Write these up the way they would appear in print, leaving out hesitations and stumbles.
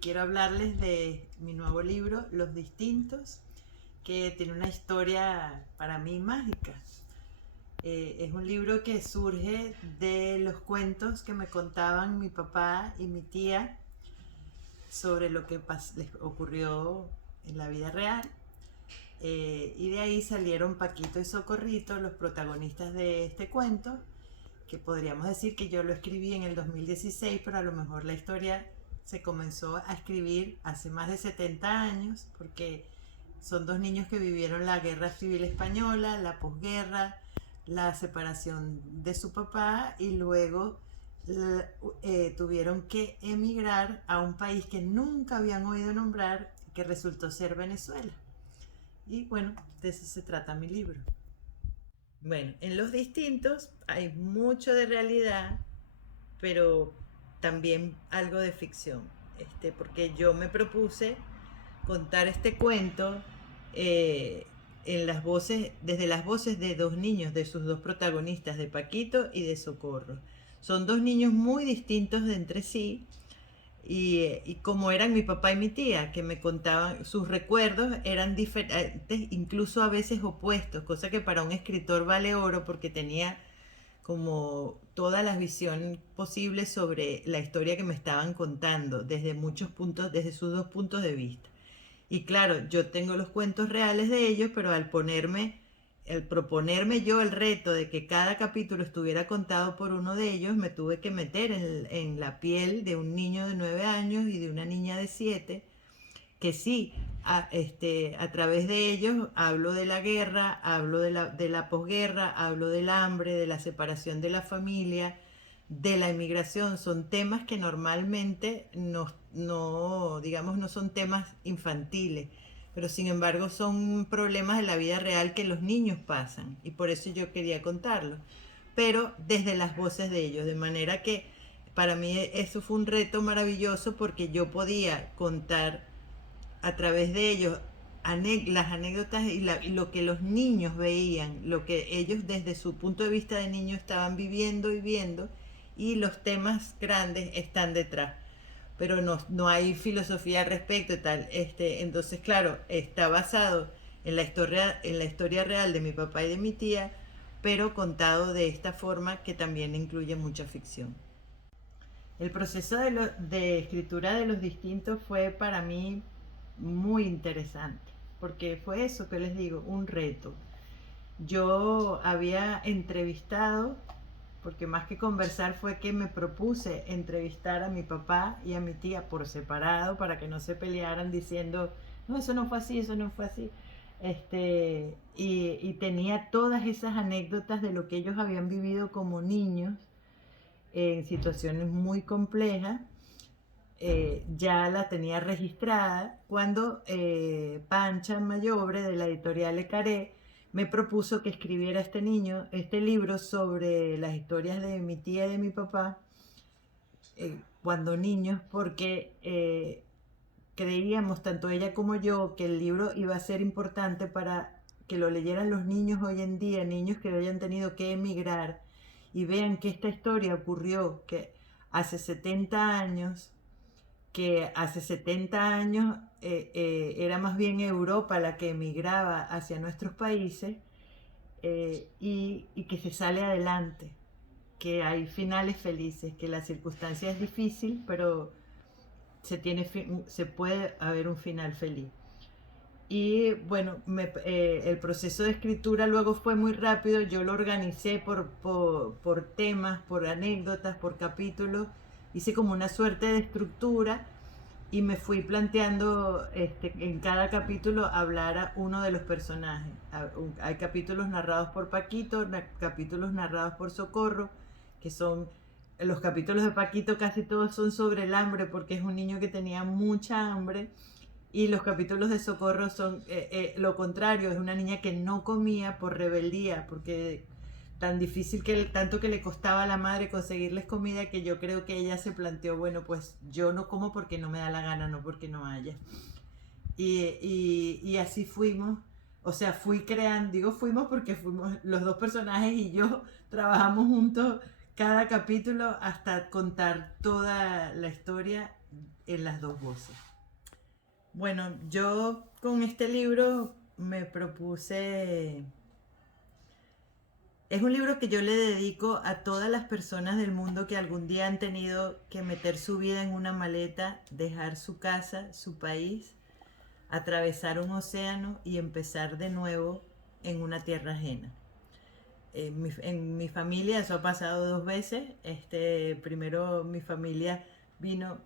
quiero hablarles de mi nuevo libro, Los Distintos, que tiene una historia para mí mágica. Es un libro que surge de los cuentos que me contaban mi papá y mi tía sobre lo que les ocurrió en la vida real. Y de ahí salieron Paquito y Socorrito, los protagonistas de este cuento, que podríamos decir que yo lo escribí en el 2016, pero a lo mejor la historia se comenzó a escribir hace más de 70 años, porque son dos niños que vivieron la Guerra Civil Española, la posguerra, la separación de su papá y luego tuvieron que emigrar a un país que nunca habían oído nombrar, que resultó ser Venezuela. Y bueno, de eso se trata mi libro. Bueno, en Los Distintos hay mucho de realidad, pero también algo de ficción, porque yo me propuse contar este cuento en las voces, desde las voces de dos niños, de sus dos protagonistas, de Paquito y de Socorro. Son dos niños muy distintos de entre sí, y como eran mi papá y mi tía, que me contaban, sus recuerdos eran diferentes, incluso a veces opuestos, cosa que para un escritor vale oro porque tenía como todas las visiones posibles sobre la historia que me estaban contando, desde muchos puntos, desde sus dos puntos de vista. Y claro, yo tengo los cuentos reales de ellos, pero al proponerme yo el reto de que cada capítulo estuviera contado por uno de ellos, me tuve que meter en la piel de un niño de 9 años y de una niña de 7, que sí, a través de ellos hablo de la guerra, hablo de la posguerra, hablo del hambre, de la separación de la familia, de la inmigración. Son temas que normalmente digamos, no son temas infantiles, pero sin embargo son problemas de la vida real que los niños pasan, y por eso yo quería contarlo, pero desde las voces de ellos, de manera que para mí eso fue un reto maravilloso, porque yo podía contar a través de ellos las anécdotas y lo que los niños veían, lo que ellos desde su punto de vista de niño estaban viviendo y viendo, y los temas grandes están detrás. Pero no hay filosofía al respecto y tal. Entonces, claro, está basado en la historia real de mi papá y de mi tía, pero contado de esta forma que también incluye mucha ficción. El proceso de escritura de Los Distintos fue para mí muy interesante, porque fue eso que les digo, un reto. Yo había entrevistado, porque más que conversar fue que me propuse entrevistar a mi papá y a mi tía por separado para que no se pelearan diciendo, no, eso no fue así, eso no fue así. Y tenía todas esas anécdotas de lo que ellos habían vivido como niños en situaciones muy complejas. Ya la tenía registrada cuando Pancha Mayobre, de la editorial Le Carré, me propuso que escribiera este libro sobre las historias de mi tía y de mi papá cuando niños, porque creíamos, tanto ella como yo, que el libro iba a ser importante para que lo leyeran los niños hoy en día, niños que hayan tenido que emigrar y vean que esta historia ocurrió que hace 70 años, que hace 70 años era más bien Europa la que emigraba hacia nuestros países, y que se sale adelante, que hay finales felices, que la circunstancia es difícil, pero se puede haber un final feliz. Y bueno, el proceso de escritura luego fue muy rápido, yo lo organicé por temas, por anécdotas, por capítulos, hice como una suerte de estructura y me fui planteando en cada capítulo hablar a uno de los personajes. Hay capítulos narrados por Paquito, capítulos narrados por Socorro, que son los capítulos de Paquito, casi todos son sobre el hambre porque es un niño que tenía mucha hambre, y los capítulos de Socorro son lo contrario, es una niña que no comía por rebeldía, porque tanto que le costaba a la madre conseguirles comida, que yo creo que ella se planteó, bueno, pues yo no como porque no me da la gana, no porque no haya. Y así fuimos, o sea, fui creando, digo fuimos porque fuimos los dos personajes y yo trabajamos juntos cada capítulo hasta contar toda la historia en las dos voces. Bueno, yo con este libro me propuse... Es un libro que yo le dedico a todas las personas del mundo que algún día han tenido que meter su vida en una maleta, dejar su casa, su país, atravesar un océano y empezar de nuevo en una tierra ajena. En mi familia eso ha pasado dos veces. Primero mi familia vino,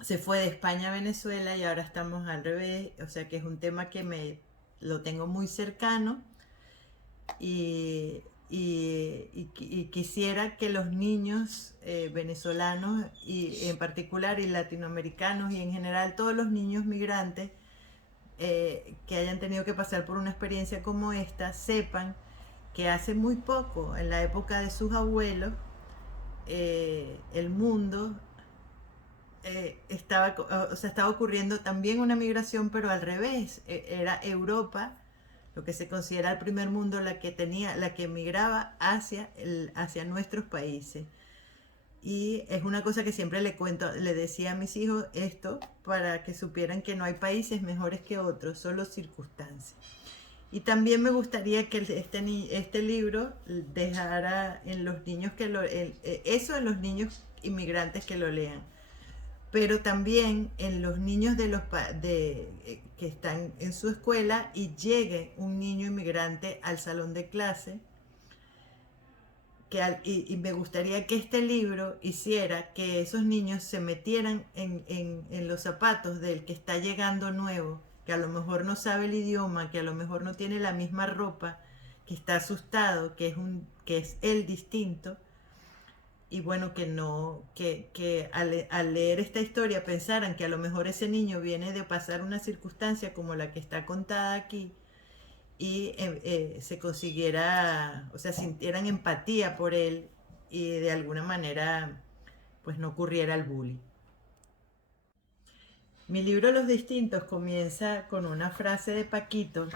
se fue de España a Venezuela y ahora estamos al revés. O sea que es un tema que lo tengo muy cercano y quisiera que los niños venezolanos y en particular y latinoamericanos y en general todos los niños migrantes que hayan tenido que pasar por una experiencia como esta sepan que hace muy poco, en la época de sus abuelos, el mundo estaba ocurriendo también una migración, pero al revés. Era Europa, lo que se considera el primer mundo, la que migraba hacia nuestros países. Y es una cosa que siempre le decía a mis hijos esto, para que supieran que no hay países mejores que otros, solo circunstancias. Y también me gustaría que este libro dejara en los niños eso en los niños inmigrantes que lo lean, pero también en los niños que están en su escuela y llegue un niño inmigrante al salón de clase. Y me gustaría que este libro hiciera que esos niños se metieran en los zapatos del que está llegando nuevo, que a lo mejor no sabe el idioma, que a lo mejor no tiene la misma ropa, que está asustado, que es el distinto. Y bueno, que al leer esta historia pensaran que a lo mejor ese niño viene de pasar una circunstancia como la que está contada aquí y se consiguiera, o sea, sintieran empatía por él y de alguna manera pues no ocurriera el bullying. Mi libro Los Distintos comienza con una frase de Paquito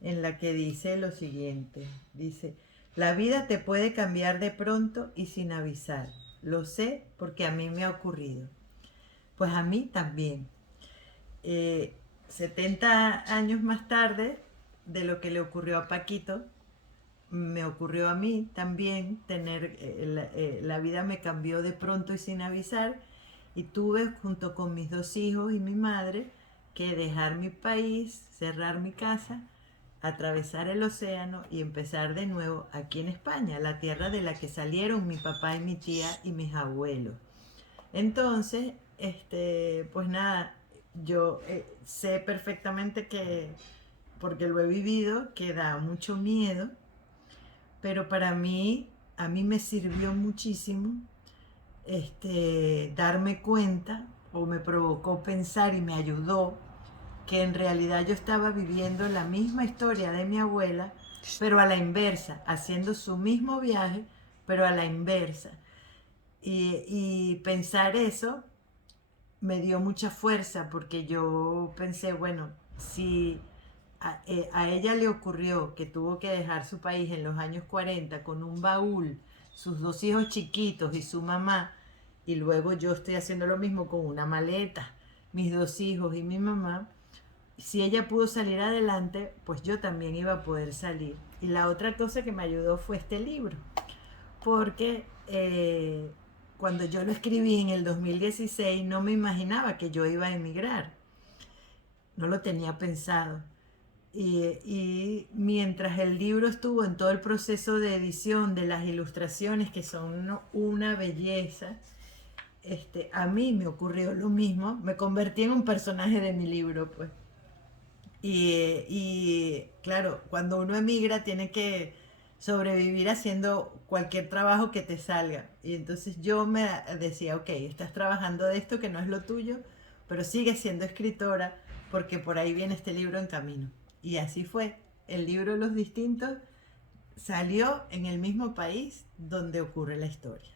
en la que dice lo siguiente. Dice: la vida te puede cambiar de pronto y sin avisar. Lo sé porque a mí me ha ocurrido. Pues a mí también. 70 años más tarde de lo que le ocurrió a Paquito, me ocurrió a mí también la vida me cambió de pronto y sin avisar, y tuve junto con mis dos hijos y mi madre que dejar mi país, cerrar mi casa, atravesar el océano y empezar de nuevo aquí en España, la tierra de la que salieron mi papá y mi tía y mis abuelos. Entonces, pues nada, yo sé perfectamente que, porque lo he vivido, que da mucho miedo, pero a mí me sirvió muchísimo darme cuenta, o me provocó pensar y me ayudó, que en realidad yo estaba viviendo la misma historia de mi abuela, pero a la inversa, haciendo su mismo viaje, pero a la inversa. Y pensar eso me dio mucha fuerza, porque yo pensé, bueno, si a ella le ocurrió que tuvo que dejar su país en los años 40 con un baúl, sus dos hijos chiquitos y su mamá, y luego yo estoy haciendo lo mismo con una maleta, mis dos hijos y mi mamá, si ella pudo salir adelante, pues yo también iba a poder salir. Y la otra cosa que me ayudó fue este libro, porque cuando yo lo escribí en el 2016 no me imaginaba que yo iba a emigrar, no lo tenía pensado. Y mientras el libro estuvo en todo el proceso de edición, de las ilustraciones que son una belleza, a mí me ocurrió lo mismo, me convertí en un personaje de mi libro, pues. Y claro, cuando uno emigra tiene que sobrevivir haciendo cualquier trabajo que te salga. Y entonces yo me decía, ok, estás trabajando de esto que no es lo tuyo, pero sigues siendo escritora porque por ahí viene este libro en camino. Y así fue. El libro Los Distintos salió en el mismo país donde ocurre la historia.